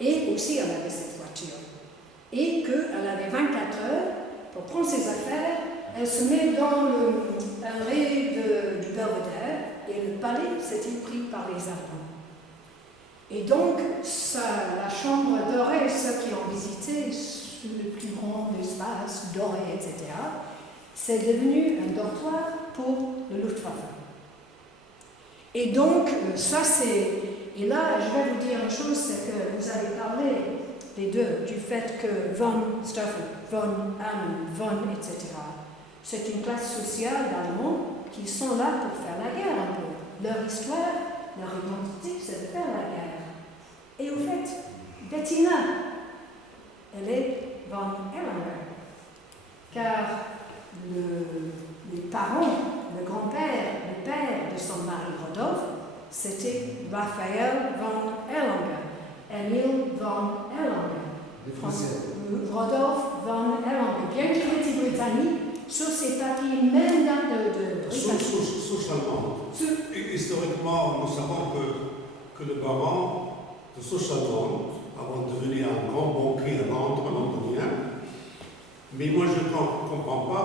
Et aussi, elle avait cette voiture. Et qu'elle avait 24 heures pour prendre ses affaires. Elle se met dans l'allée du Belvedere et le palais s'était pris par les Arabes. Et donc, la chambre dorée, ceux qui ont visité, sous le plus grand espace doré, etc., c'est devenu un dortoir pour le Luftwaffe. Et donc, ça c'est... Et là, je vais vous dire une chose, c'est que vous avez parlé, les deux, du fait que von Stauffen, von Anne, von, etc., c'est une classe sociale d'Allemands qui sont là pour faire la guerre un peu. Leur histoire, leur identité, c'est de faire la guerre. Et au fait, Bettina, elle est von Erlanger, car les parents, le grand-père, le père de son mari Rodolphe, c'était Raphaël von Erlanger, Emile von Erlanger, Rodolphe von Erlanger. Bien qu'il était britannique, sur ses papiers, même dans de Socialement. Historiquement, nous savons que le baron de Socialement, avant de devenir un grand banquier à Londres, londonien, mais moi je ne comprends pas,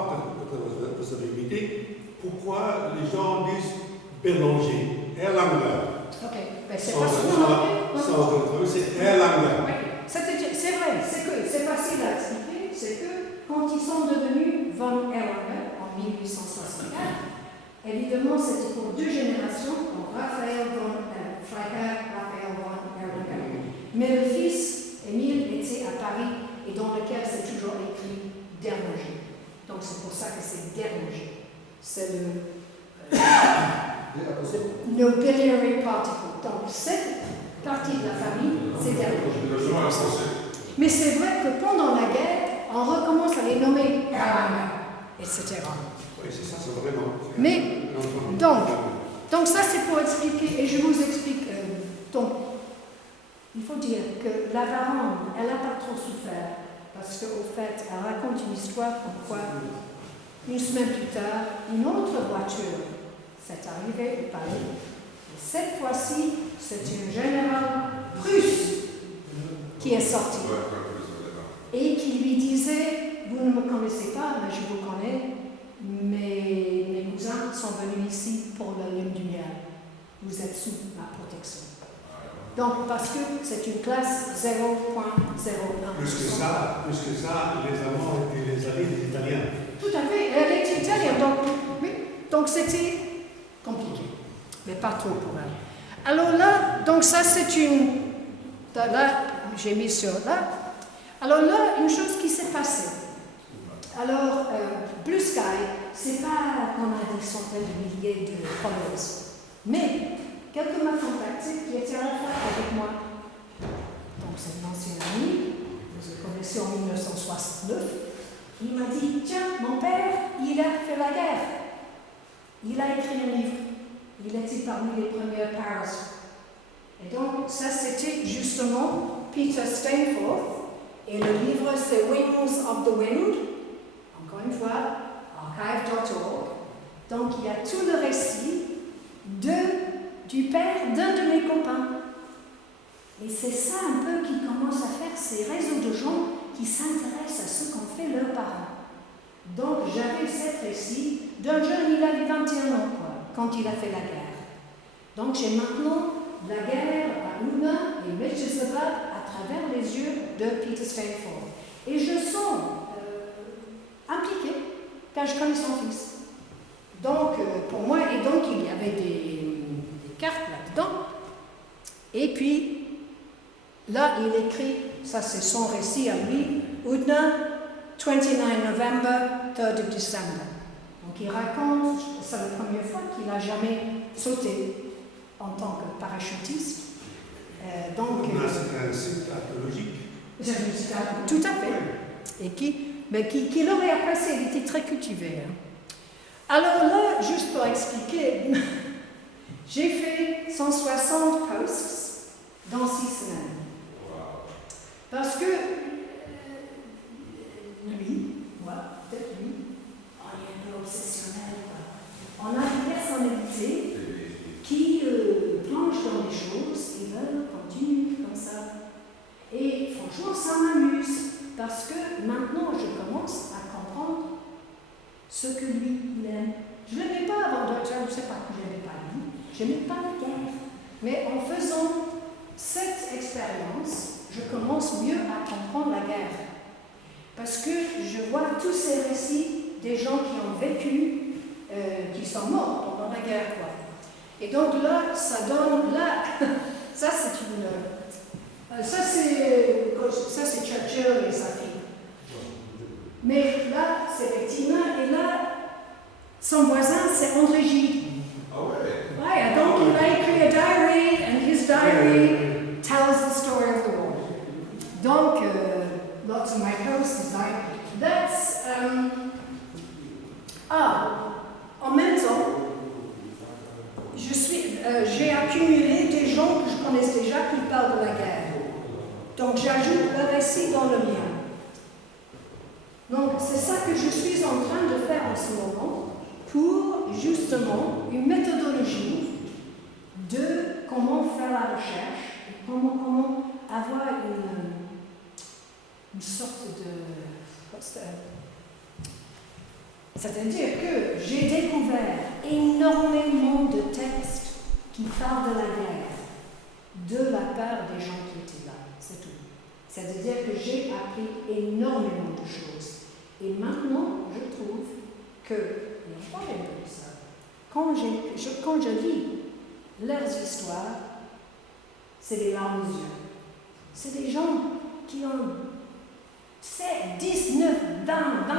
peut-être vous avez une idée, pourquoi les gens disent Bélanger, Erlanger. Ok, ben c'est pas ce c'est Erlanger. C'est vrai, c'est facile à expliquer, c'est que quand ils sont devenus von Erlanger en 1864, évidemment c'était pour deux générations, donc Raphaël von Erlanger, mais le fils, Émile, était à Paris et dans lequel c'est toujours écrit Dermanger. Donc c'est pour ça que c'est Dermanger. C'est le nobiliary particle. Donc cette partie de la famille, c'est Dermanger. Mais c'est vrai que pendant la guerre, on recommence à les nommer etc. Oui, c'est ça, c'est vraiment. Mais, donc ça c'est pour expliquer, et je vous explique. Donc, il faut dire que la baronne, elle n'a pas trop souffert, parce qu'au fait, elle raconte une histoire comme quoi, une semaine plus tard, une autre voiture s'est arrivée au palais. Et cette fois-ci, c'est un général russe qui est sorti et qui lui disait, vous ne me connaissez pas, mais je vous connais, mes cousins sont venus ici pour la lune du miel. Vous êtes sous ma protection. Donc, parce que c'est une classe 0.01%. Plus que ça, les Allemands étaient les alliés des Italiens. Tout à fait, elle est italienne, donc c'était compliqué, mais pas trop pour elle. Alors là, donc ça c'est une... Là, j'ai mis sur là. Alors là, une chose qui s'est passée. Alors, Blue Sky, c'est pas qu'on a des centaines de milliers de followers, mais quelqu'un m'a contacté qui était à la fois avec moi. Donc c'est un ancien ami, je le connaissais en 1969. Il m'a dit, tiens, mon père, il a fait la guerre. Il a écrit un livre. Il était parmi les premiers Paris. Et donc ça c'était justement Peter Steinforth. Et le livre c'est Wings of the Wind. Encore une fois, archive.org. Donc il y a tout le récit du père d'un de mes copains. Et c'est ça un peu qui commence à faire ces réseaux de gens qui s'intéressent à ce qu'ont fait leurs parents. Donc j'avais ce récit d'un jeune, il avait 21 ans quand il a fait la guerre. Donc j'ai maintenant la guerre à Una et Mechesabad à travers les yeux de Peter Steinforth. Et je sens impliqué car je connais son fils. Donc pour moi, et donc il y avait des cartes là-dedans. Et puis là il écrit, ça c'est son récit à lui, Udna, 29 November, 3rd of December. Donc il raconte, c'est la première fois qu'il n'a jamais sauté en tant que parachutiste. Donc c'est un site archéologique. Tout à fait. Et qui l'aurait apprécié, il était très cultivé. Hein. Alors là, juste pour expliquer, j'ai fait 160 posts dans 6 semaines. Parce que lui, moi, peut-être lui, il est un peu obsessionnel. On a une personnalité qui plonge dans les choses et veulent continuer comme ça. franchement, ça m'amuse, parce que maintenant, je commence à comprendre ce que lui, il aime. Je ne l'aimais pas avant, je ne sais pas que je n'aimais pas lui, je n'aimais pas la guerre. Mais en faisant cette expérience, je commence mieux à comprendre la guerre. Parce que je vois tous ces récits des gens qui ont vécu, qui sont morts pendant la guerre, quoi. Et donc là, ça donne, là, ça c'est une... ça c'est Churchill et sa fille. Mais là, c'est Bettina, et là, son voisin, c'est André Gide. Ah ouais? Ouais, donc il a écrit un diary, and his diary tells the story of the war. Donc, lots of my posts is like, that's... en même temps, j'ai accumulé des gens que je connaissais déjà qui parlent de la guerre. Donc j'ajoute le récit dans le mien. Donc c'est ça que je suis en train de faire en ce moment pour justement une méthodologie de comment faire la recherche, et comment avoir une sorte de... C'est-à-dire que j'ai découvert énormément de textes qui parlent de la guerre, de la part des gens qui étaient là, c'est tout. C'est-à-dire que j'ai appris énormément de choses. Et maintenant, je trouve que, et on parle un peu de ça, quand je lis leurs histoires, c'est des larmes aux yeux. C'est des gens qui ont 7, 19, 20, 21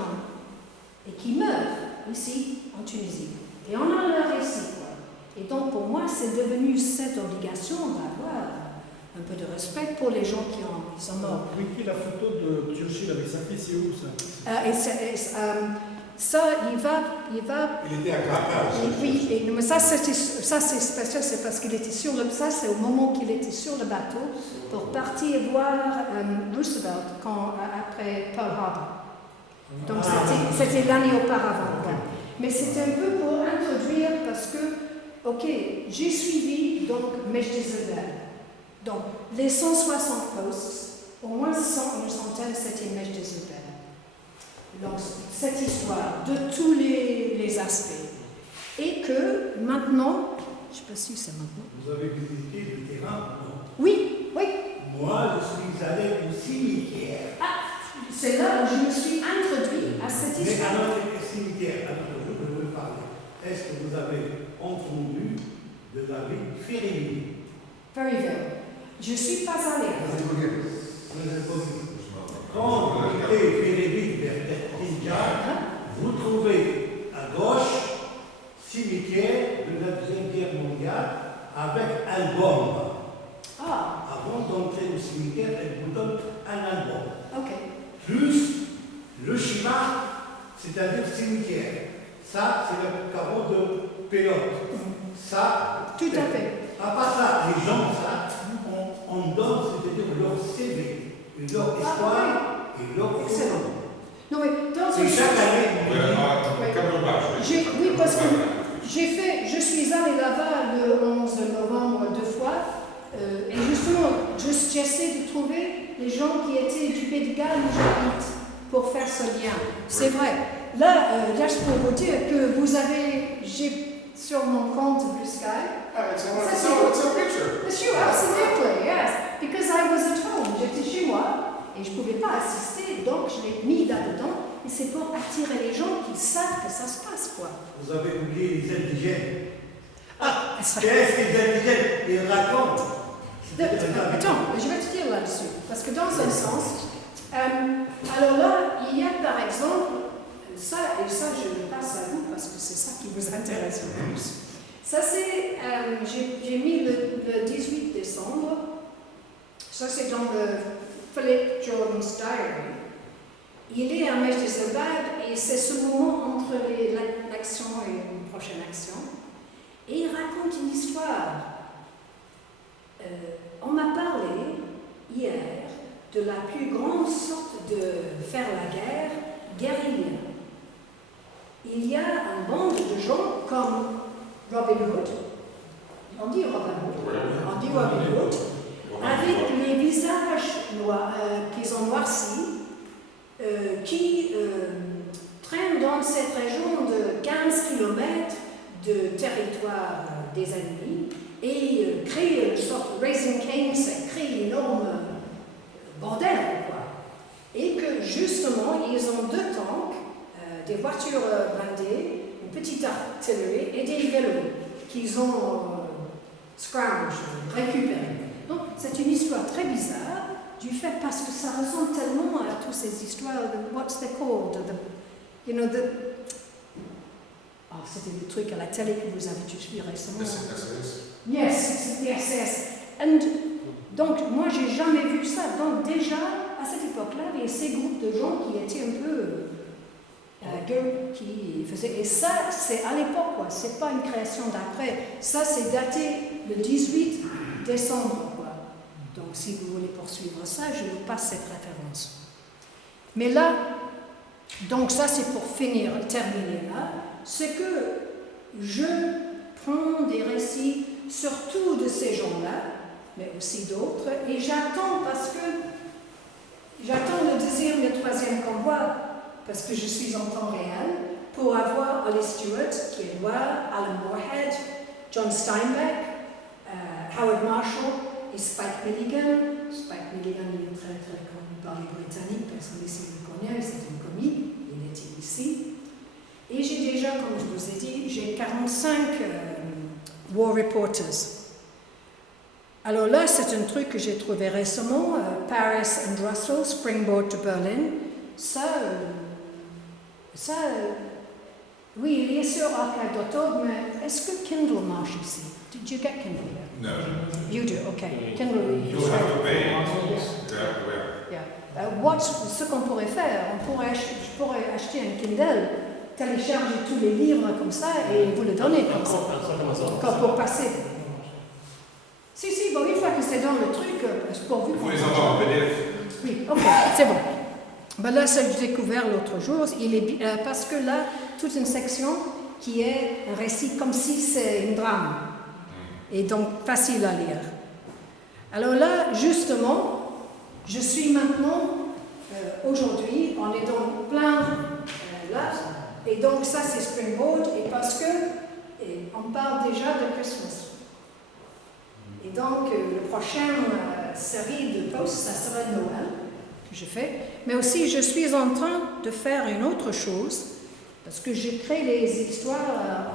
ans et qui meurent ici en Tunisie. Et on a leur récit, quoi. Et donc pour moi, c'est devenu cette obligation d'avoir un peu de respect pour les gens qui sont morts. Oui, la photo de Churchill avec sa fille, c'est où ça? Ça, il va... Il était à Carthage. Oui, mais ça c'est spécial, c'est parce qu'il était sur le... Ça, c'est au moment qu'il était sur le bateau pour partir voir Roosevelt après Pearl Harbor. Donc c'était l'année auparavant. Ouais. Mais c'était un peu pour introduire parce que, ok, j'ai suivi donc Mejdi Zebel. Donc les 160 posts, au moins une centaine, c'était Mejdi Zebel. Donc cette histoire de tous les aspects. Et que maintenant, je ne sais pas si c'est maintenant. Vous avez visité le terrain, non? Oui, oui. Moi, je suis allé au cimetière. C'est là où je me suis introduit à cette histoire. Mais alors, le cimetière, alors, je veux parler. Est-ce que vous avez entendu de la ville Férémie? Very. Je ne suis pas allée. Quand vous quittez Férémie vers Tinja, vous trouvez à gauche cimetière de la Deuxième Guerre mondiale avec album. Avant d'entrer au cimetière, elle vous donne un album. Ok. Plus le schéma, c'est-à-dire cimetière. Ça, c'est le carreau de pilote. Ça, tout à fait. À part ça, les gens, ça, on donne, c'est-à-dire leur CV, leur histoire et leur excellent. Non, mais dans un chaque année, oui, parce que je suis allée là-bas le 11 novembre 2 fois, et justement, j'essaie de trouver les gens qui étaient du Pays de Galles où j'habite pour faire ce lien. C'est vrai. Là, je peux vous dire que j'ai sur mon compte Blue Sky. It's a picture. It's you, absolutely, yes. Because I was at home, j'étais chez moi et je ne pouvais pas assister, donc je l'ai mis là-dedans. Et c'est pour attirer les gens qui savent que ça se passe, quoi. Vous avez oublié les indigènes. Ça... Qu'est-ce que les indigènes? Ils racontent. Attends, je vais te dire là-dessus. Parce que dans un sens, alors là, il y a par exemple, ça, et ça je le passe à vous parce que c'est ça qui vous intéresse le plus. Ça c'est, j'ai mis le 18 décembre, ça c'est dans le Philip Jordan's Diary. Il est à Mejdi Zebel et c'est ce moment entre l'action et une prochaine action. Et il raconte une histoire. On m'a parlé hier de la plus grande sorte de faire la guerre, guérilla. Il y a un bande de gens comme Robin Hood, on dit Robin Hood, avec les visages noirs, dans cette région de 15 km de territoire des ennemis et crée une sorte de Raising Cane, ça crée une énorme bordel, quoi. Et que justement, ils ont 2 tanks, des voitures blindées, une petite artillerie et des vélos qu'ils ont scrounge, récupérés. Donc, c'est une histoire très bizarre du fait parce que ça ressemble tellement à toutes ces histoires de what's they called, c'était le truc à la télé que vous avez tous vu récemment. Yes. And donc, moi, j'ai jamais vu ça. Donc, déjà, à cette époque-là, il y avait ces groupes de gens qui étaient un peu qui faisaient. Et ça, c'est à l'époque, quoi. C'est pas une création d'après. Ça, c'est daté le 18 décembre, quoi. Donc, si vous voulez poursuivre ça, je vous passe cette référence. Mais là, donc ça, c'est pour terminer là. C'est que je prends des récits, surtout de ces gens-là, mais aussi d'autres, et j'attends le deuxième et le 3e convoi, parce que je suis en temps réel, pour avoir Holly Stewart, qui est noir, Alan Moorhead, John Steinbeck, Howard Marshall et Spike Milligan. Spike Milligan, il est très très connu par les Britanniques, personne ici le connaît, c'est un comique, il était ici. Et j'ai déjà, comme je vous ai dit, j'ai 45 war reporters. Alors là, c'est un truc que j'ai trouvé récemment, Paris and Brussels, Springboard to Berlin. Oui, il est sur Archive.org, mais est-ce que Kindle marche ici? Did you get Kindle here? No. You do, okay. Kindle. You have to pay. You have to pay. Yeah. Ce qu'on pourrait faire, je pourrais acheter un Kindle, télécharger tous les livres comme ça et vous le donner comme ça. Encore pour passer. Si, bon, une fois que c'est dans le truc, pourvu. Il faut les avoir en PDF. Oui, ok, c'est bon. Ben là, ça j'ai découvert l'autre jour, parce que là, toute une section qui est un récit comme si c'est un drame. Et donc, facile à lire. Alors là, justement, je suis maintenant, aujourd'hui, on est dans plein là, et donc ça c'est Springboard, et parce que on parle déjà de Christmas. Et donc, la prochaine série de posts, ça sera Noël, que je fais. Mais aussi, je suis en train de faire une autre chose, parce que je crée les histoires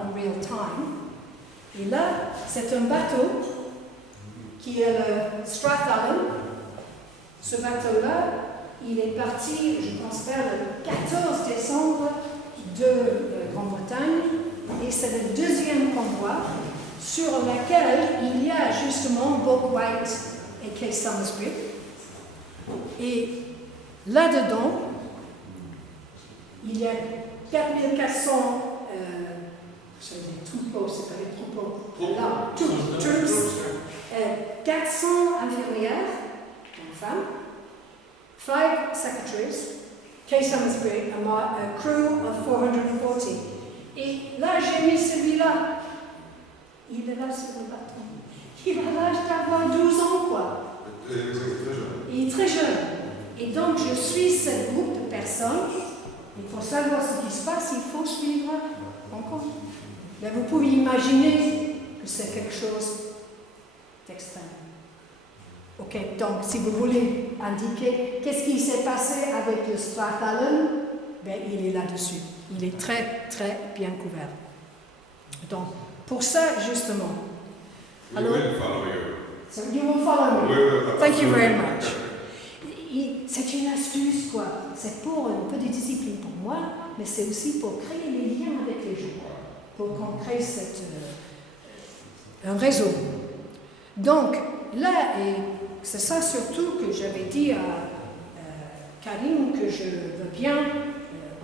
en real time. Et là, c'est un bateau qui est le Strathallan. Ce bateau-là, il est parti, je pense, vers le 14 décembre de Grande-Bretagne, et c'est le 2e convoi sur lequel il y a justement Bob White et Kay Summersby. Et là-dedans, il y a 4400 troupeaux, c'est pas les troupeaux, troops, 400 infirmières, femmes, 5 secretaries, Kay Summersby, a crew of 440. Et là, j'ai mis celui-là. Il est là sur le bateau. Il a l'âge d'avoir 12 ans, quoi. Il est très jeune. Et donc, je suis ce groupe de personnes. Il faut savoir ce qui se passe, il faut suivre encore. Mais vous pouvez imaginer que c'est quelque chose d'extrême. Ok, donc, si vous voulez indiquer qu'est-ce qui s'est passé avec le Strathallan, ben, il est là-dessus. Il est très, très bien couvert. Donc, pour ça, justement. We will follow you. So you will follow me. We will. Thank you very much. C'est une astuce, quoi. C'est pour un peu de discipline pour moi, mais c'est aussi pour créer les liens avec les gens, pour qu'on crée un réseau. Donc, là, et c'est ça surtout que j'avais dit à Karim que je veux bien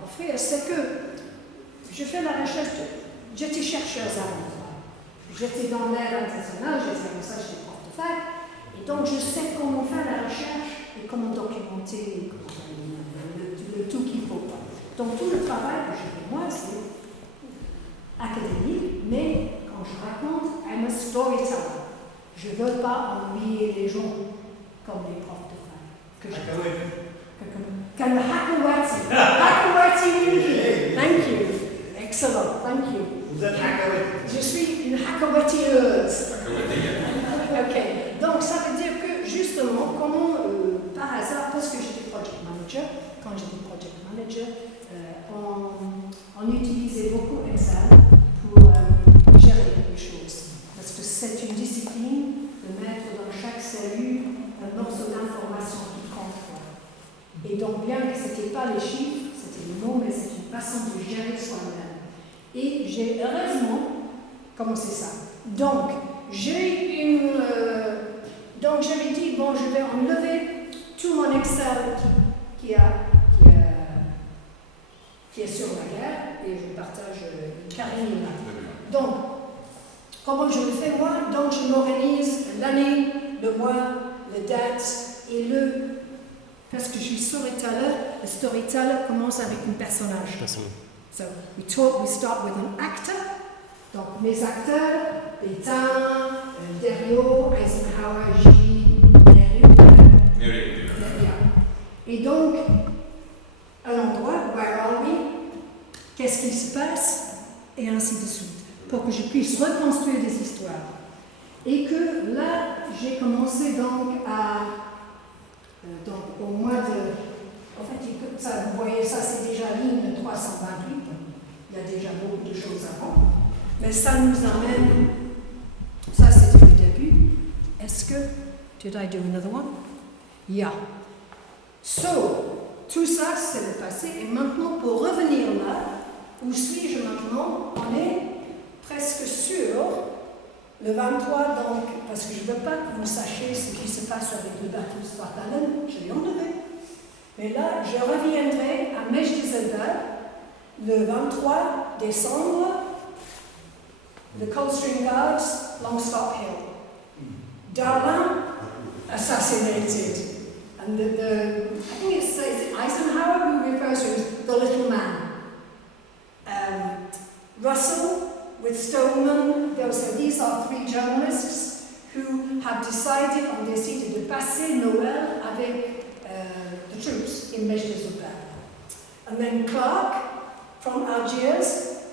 offrir, c'est que je fais la recherche. J'étais chercheuse avant. J'étais dans l'aide internationale, j'étais comme ça chez prof de fac, et donc je sais comment faire la recherche et comment documenter le tout qu'il faut. Donc tout le travail que je fais moi, c'est académique, mais quand je raconte, I'm a storyteller. Je ne veux pas ennuyer les gens comme les profs de fac. Hakawati. Thank you. Excellent, thank you. Vous êtes hackaway. Je suis une hackawatieuse. Ok, donc ça veut dire que justement, comment par hasard, parce que j'étais project manager, quand j'étais project manager, on utilisait beaucoup Excel pour gérer les choses. Parce que c'est une discipline de mettre dans chaque cellule un morceau d'information qui compte. Et donc, bien que ce n'était pas les chiffres, c'était les mots, mais c'est une façon de gérer soi-même. Et j'ai heureusement commencé ça. Donc, donc j'avais dit, bon, je vais enlever tout mon Excel qui est sur la guerre et je partage Karine là. Donc, comment je le fais moi? Donc, je m'organise l'année, le mois, la date et parce que je suis storyteller, le storyteller commence avec un personnage. So, we start with an actor. Donc, mes acteurs, Pétain, Deriot, Eisenhower, J, et donc, à l'endroit, where are we? Qu'est-ce qui se passe? Et ainsi de suite. Pour que je puisse reconstruire des histoires. Et que là, j'ai commencé donc au mois de... En fait, ça, vous voyez, ça c'est déjà ligne 328. Il y a déjà beaucoup de choses avant. Mais ça nous amène... Ça c'était le début. Est-ce que... Did I do another one? Yeah. So, tout ça c'est le passé. Et maintenant, pour revenir là, où suis-je maintenant? On est presque sûr, le 23, donc, parce que je ne veux pas que vous sachiez ce qui se passe avec le bateau Spartanen, je l'ai enlevé. Mais là, je reviendrai à Mejdi le 23 décembre, the Coldstream Guards, Longstop Hill. Darlan, assassinated. And I think it's Eisenhower who refers to as the little man. Russell with Stoneman, these are three journalists who have decided, ont décidé de passer Noël avec the troops in Mejdi. And then Clark from Algiers,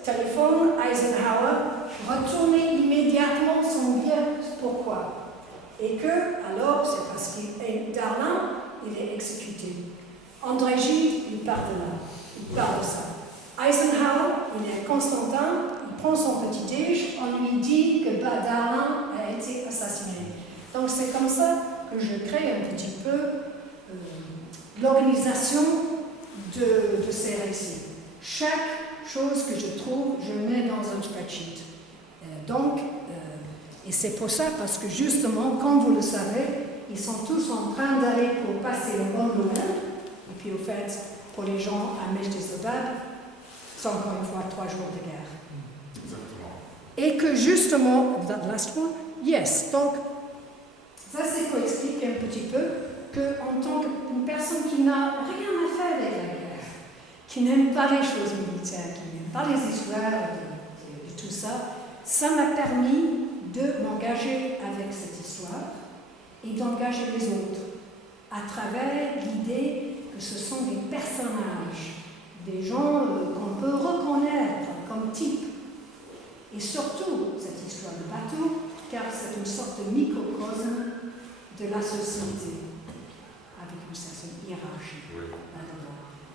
téléphone Eisenhower, retourner immédiatement son bien, pourquoi? Et que, alors, c'est parce qu'il Darlan, il est exécuté. André Gide, il part de là, il parle de ça. Eisenhower, il est Constantin, il prend son petit déj, on lui dit que Darlan a été assassiné. Donc c'est comme ça que je crée un petit peu l'organisation de ces récits. Chaque chose que je trouve, je mets dans un spreadsheet. Et c'est pour ça, parce que justement, comme vous le savez, ils sont tous en train d'aller pour passer le bon Noël. Et puis au fait, pour les gens à Mejdi-Zobab, c'est encore une fois 3 jours de guerre. Exactement. Et que justement, that last one, yes, donc, ça c'est pour expliquer un petit peu qu'en tant qu'une personne qui n'a rien à faire avec la guerre, qui n'aime pas les choses militaires, qui n'aime pas les histoires de tout ça, ça m'a permis de m'engager avec cette histoire et d'engager les autres à travers l'idée que ce sont des personnages, des gens qu'on peut reconnaître comme type. Et surtout, cette histoire de bateau, car c'est une sorte de microcosme de la société, avec une certaine hiérarchie.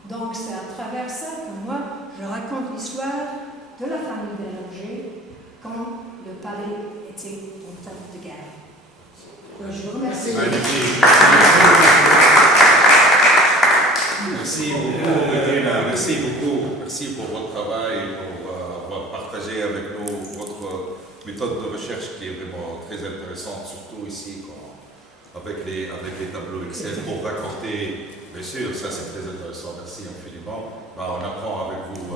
Donc c'est à travers ça que moi, je raconte l'histoire de la famille Bélanger quand le palais était en temps de guerre. Je vous remercie. Merci beaucoup, Medina. Merci beaucoup. Merci pour votre travail et pour avoir partagé avec nous votre méthode de recherche qui est vraiment très intéressante, surtout ici avec les tableaux Excel pour raconter. Bien sûr, ça c'est très intéressant. Merci infiniment. On apprend avec vous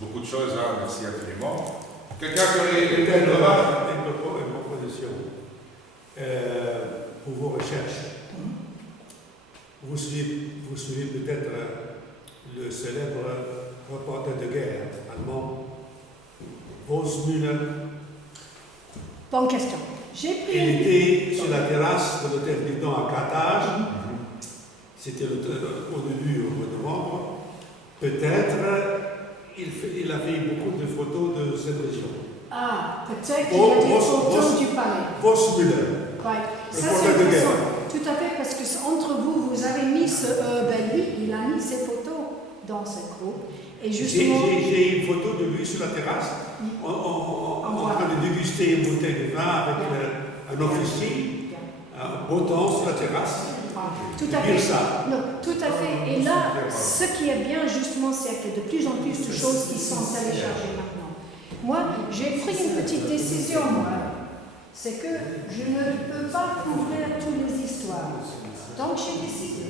beaucoup de choses. Hein. Merci infiniment. Quelqu'un qui aurait une remarque? Une proposition pour vos recherches. Vous suivez peut-être le célèbre reporter de guerre allemand, Wolfsmüller. Bonne question. Il était sur la terrasse de l'hôtel Bidon à Carthage. C'était au début, au mois de novembre. Peut-être il a fait beaucoup de photos de cette région. Ah, peut-être qu'il y a des photos du palais. Vossmüller. Ouais. Ça, Le c'est portrait de intéressant. guerre. Tout à fait, parce que entre vous, vous avez mis lui, il a mis ses photos dans ce groupe. Et justement. J'ai une photo de lui sur la terrasse, en train de déguster une bouteille de vin avec un officier, un beau temps sur la terrasse. Tout à fait. Ça. Non, tout à fait. Et là, ce qui est bien, justement, c'est que de plus en plus de choses qui sont téléchargées maintenant. Moi, j'ai pris une petite décision, moi. C'est que je ne peux pas couvrir toutes les histoires. Donc, j'ai décidé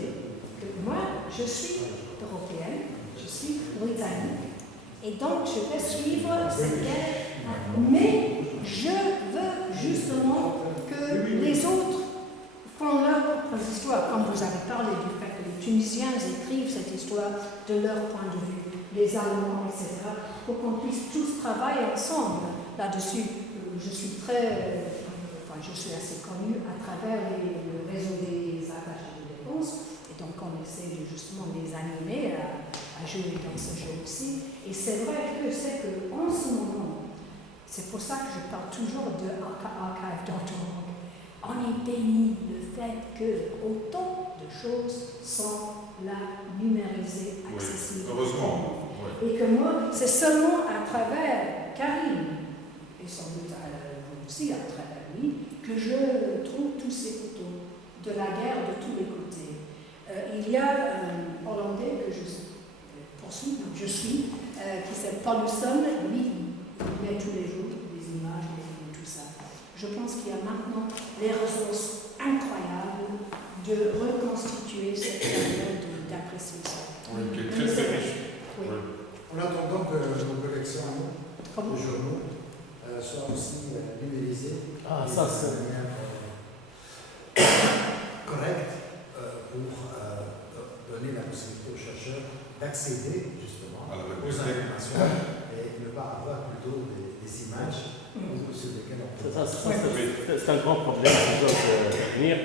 que moi, je suis européenne, je suis britannique, et donc je vais suivre cette guerre, mais je veux justement que les autres font leur propre histoire, comme vous avez parlé du fait que les Tunisiens écrivent cette histoire de leur point de vue, les Allemands, etc., pour qu'on puisse tous travailler ensemble là-dessus. Je suis je suis assez connue à travers le réseau des attachés de défense, et donc on essaie de justement les animer à jouer dans ce jeu aussi. Et c'est vrai que c'est qu'en ce moment, c'est pour ça que je parle toujours de archive.org. On est béni le fait que autant de choses sont là, numérisées, accessibles. Oui, heureusement. Oui. Et que moi, c'est seulement à travers Karim, et sans doute aussi à travers lui, que je trouve tous ces photos de la guerre de tous les côtés. Il y a un Hollandais que je suis, qui s'appelle Paulson, lui, il met tous les jours des images, des tout ça. Je pense qu'il y a maintenant les ressources incroyables de reconstituer cette période, d'apprécier ça. Oui, qui est très très riche. Oui. En attendant que nos collections de journaux soient aussi numérisées de manière correcte pour donner la possibilité aux chercheurs d'accéder justement aux informations et ne pas avoir plutôt des images sur lesquelles on peut... C'est un grand problème qui doit venir.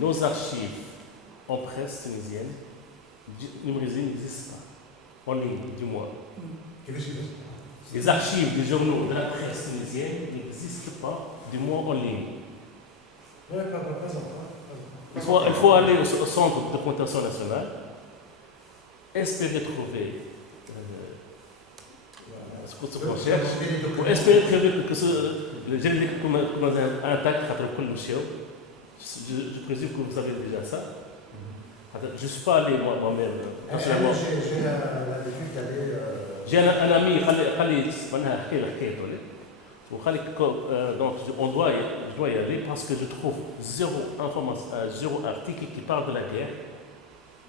Nos archives en presse tunisienne numérisées n'existent pas, en ligne du moins. Les archives des journaux de la presse tunisienne n'existent pas, du moins en ligne. Il faut aller au centre de documentation nationale, espérer trouver ce qu'on cherche, pour espérer que le générique comme un attaque après le monsieur. Je présume que vous avez déjà ça. Je ne suis pas allé moi-même. J'ai l'habitude d'aller... J'ai un ami, Khalid, donc je dois y aller parce que je trouve zéro information, zéro article qui parle de la guerre.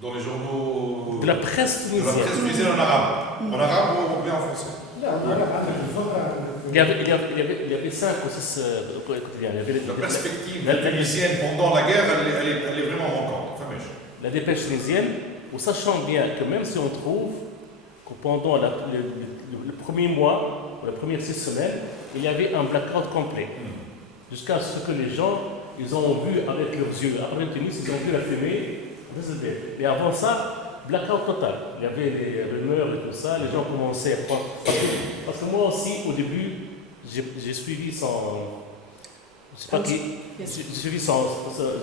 Dans les journaux de la presse tunisienne. De la presse tunisienne en arabe. En arabe ou bien en français. Il y avait 5 ou 6 quotidiens. La perspective tunisienne pendant la guerre, elle est vraiment manquante. La dépêche tunisienne, en sachant bien que même si on trouve que pendant le premier mois, ou les premières 6 semaines, il y avait un blackout complet. Jusqu'à ce que les gens, ils ont vu avec leurs yeux, après Tunis, ils ont vu la fumée. Mais avant ça, blackout total. Il y avait les rumeurs et tout ça, les gens commençaient à prendre. Parce que moi aussi, au début, j'ai suivi sans. Je sais pas qui.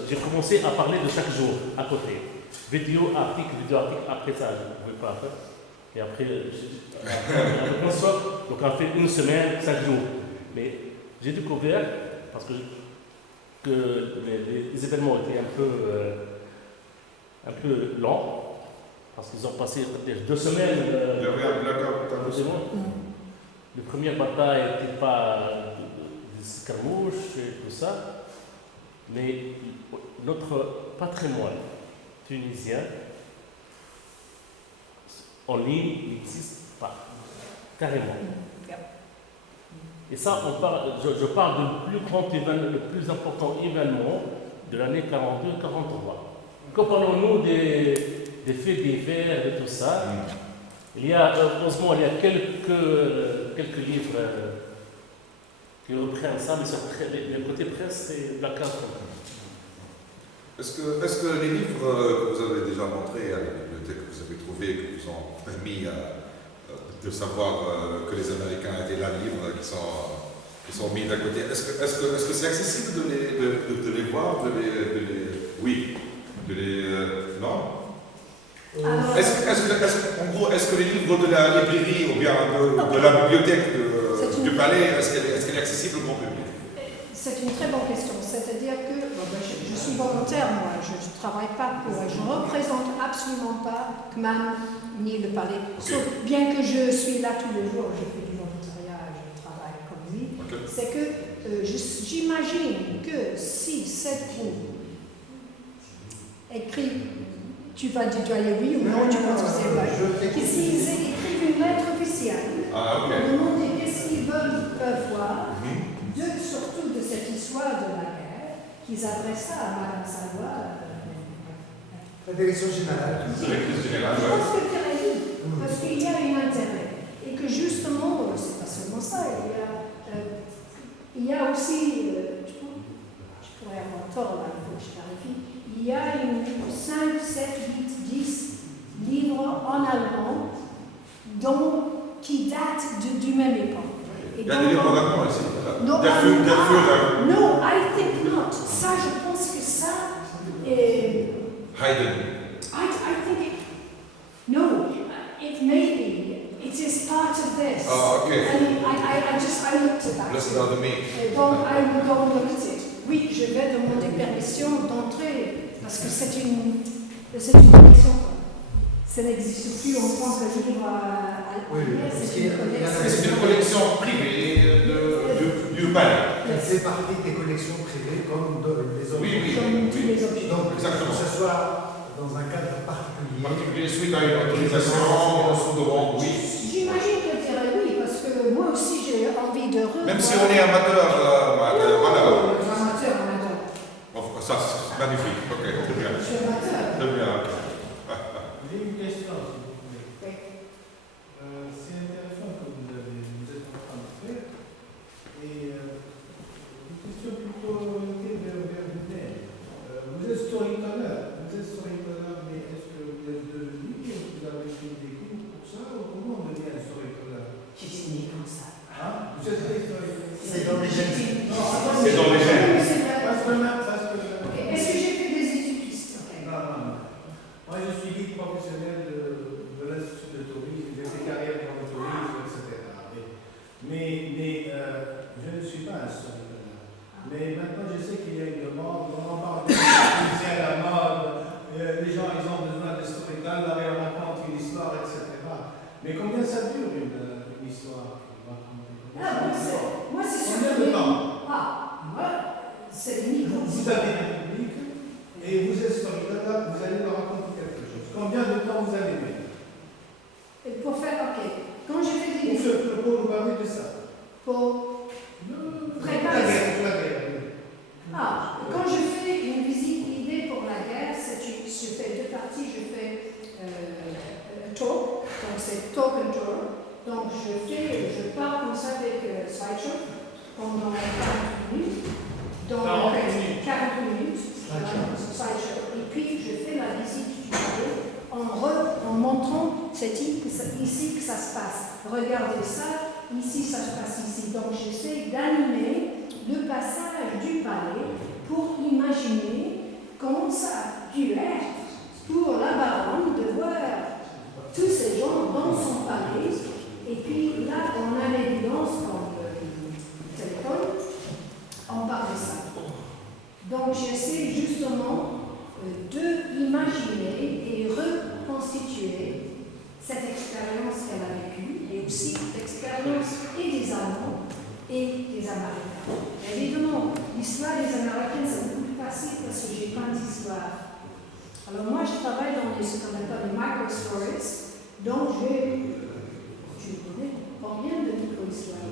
J'ai commencé à parler de chaque jour, à côté. Vidéo, article, après ça, je ne pouvais pas faire. Et après, donc on fait une semaine, 5 jours. Mais j'ai découvert, parce que les événements étaient un peu lents, parce qu'ils ont passé 2 semaines. Il y avait un blackout. La première bataille n'était pas des escarmouches et tout ça, mais notre patrimoine tunisien en ligne n'existe pas, carrément. Et ça, je parle du plus grand événement, le plus important événement de l'année 42-43. Comparons-nous des faits divers et tout ça. Heureusement, il y a quelques livres qui reprennent ça, mais sur le côté presse, c'est la carte. Est-ce que les livres que vous avez déjà montrés à la bibliothèque, que vous avez trouvés, que vous ont permis de savoir que les Américains étaient là libres, qui sont mis d'à côté. Est-ce que c'est accessible de les voir, oui, non? Est-ce que les livres de la librairie ou bien de la bibliothèque du palais, est-ce qu'elle est accessible au grand public? C'est une très bonne question. C'est-à-dire que je suis volontaire, moi, je ne travaille pas pour, je ne représente absolument pas CMAN ni le palais. Okay. Sauf, bien que je suis là tous les jours, je fais du volontariat, je travaille comme lui. Okay. C'est que j'imagine que si cette groupe écrit, tu vas dire oui ou non, tu penses que c'est vrai, que s'ils écrivent une lettre officielle, pour demander qu'est-ce qu'ils peuvent voir, surtout de cette histoire de la guerre, qu'ils adressent ça à Mme Savoie. La direction générale. Je pense que c'est vrai, parce qu'il y a un intérêt. Et que justement, c'est pas seulement ça, il y a aussi, je pourrais avoir tort là, il faut que je clarifie, il y a 5, 7, 8, 10 livres en allemand qui datent du même époque. Il y a des livres en allemand ici. No, I think not. Ça, je pense que ça est... Haydn. I think no, it may be. It is part of this. Oh, okay. And I looked at that. Listen to me. Donc, I will go and look at it. Oui, je vais demander permission d'entrer parce que c'est une collection. Ça n'existe plus en tant que livre c'est une collection privée du palais. C'est partie des collections privées comme les autres. Oui. Les objets. Donc, exactement. Que ce soit dans un cadre particulier. Suite à une autorisation, sous demande, oui. J'imagine qu'elle dirait oui, parce que moi aussi j'ai envie de revoir. Même si on est amateur, voilà. Amateur. Ça, c'est magnifique. Ok, très bien. Je suis amateur. Très bien. J'ai une question, s'il vous plaît. C'est intéressant que vous êtes en train de faire. Et une question plutôt orientée vers vous-même. Vous êtes storyteller. Mais est-ce que vous êtes devenu, vous avez fait des cours pour ça, ou comment on devient un storyteller? Je suis né comme ça. Hein? Vous êtes des storytellers? C'est dans les gènes. C'est dans les gènes. Est-ce que j'ai fait des études historiques? Non. Moi, je suis guide professionnel de l'Institut de tourisme, j'ai fait carrière dans le tourisme, etc. Mais je ne suis pas un storyteller. Mais maintenant, je sais qu'il y a une demande, on en parle de à la mode, les gens, ils ont besoin de storyteller, et on raconte une histoire, etc. Mais combien ça dure une histoire? Moi, c'est sûr. Combien de temps? Moi, c'est unique. Vous avez un public et vous êtes storyteller, vous allez leur raconter quelque chose. Combien de temps vous allez mettre? Pour faire, quand je fais des... Pour vous parler de ça. Pour préparer ça. La guerre. Quand je fais une visite guidée pour la guerre, je fais deux parties. Je fais talk, donc c'est talk and tour. Donc je parle comme ça avec slideshow pendant 40 minutes. Donc 40 minutes, slideshow. Et puis je fais la visite du palais en montrant c'est ici que ça se passe. Regardez ça, ici ça se passe ici. Donc j'essaie d'animer le passage du palais pour imaginer comment ça a dû être pour la baronne de voir tous ces gens dans son palais. Et puis là, on a l'évidence comme le téléphone, on parle de ça. Donc j'essaie justement d'imaginer et reconstituer cette expérience qu'elle a vécue, et aussi l'expérience et des Allemands et des Américains. Évidemment, l'histoire des Américains, c'est beaucoup plus facile parce que j'ai plein d'histoires. Alors moi, je travaille dans ce qu'on appelle les micro-stories, donc je connais combien de micro-histoires?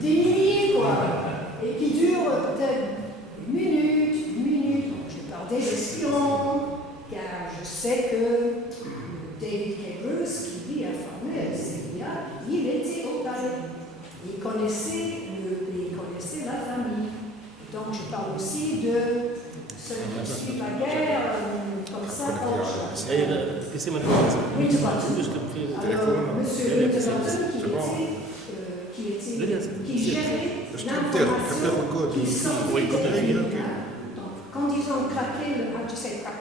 Des milliers, quoi, et qui durent peut-être une minute. Je parle des espions, car je sais que David K. Bruce, qui lui a formé la CIA, il était au palais. Il connaissait la famille. Donc je parle aussi de ceux qui suivent la guerre, comme ça, autre chose. c'est maintenant. Winterbottom. Alors, monsieur Winterbottom, qui gérait l'information qui sortait de l'État. Donc, quand ils ont craqué le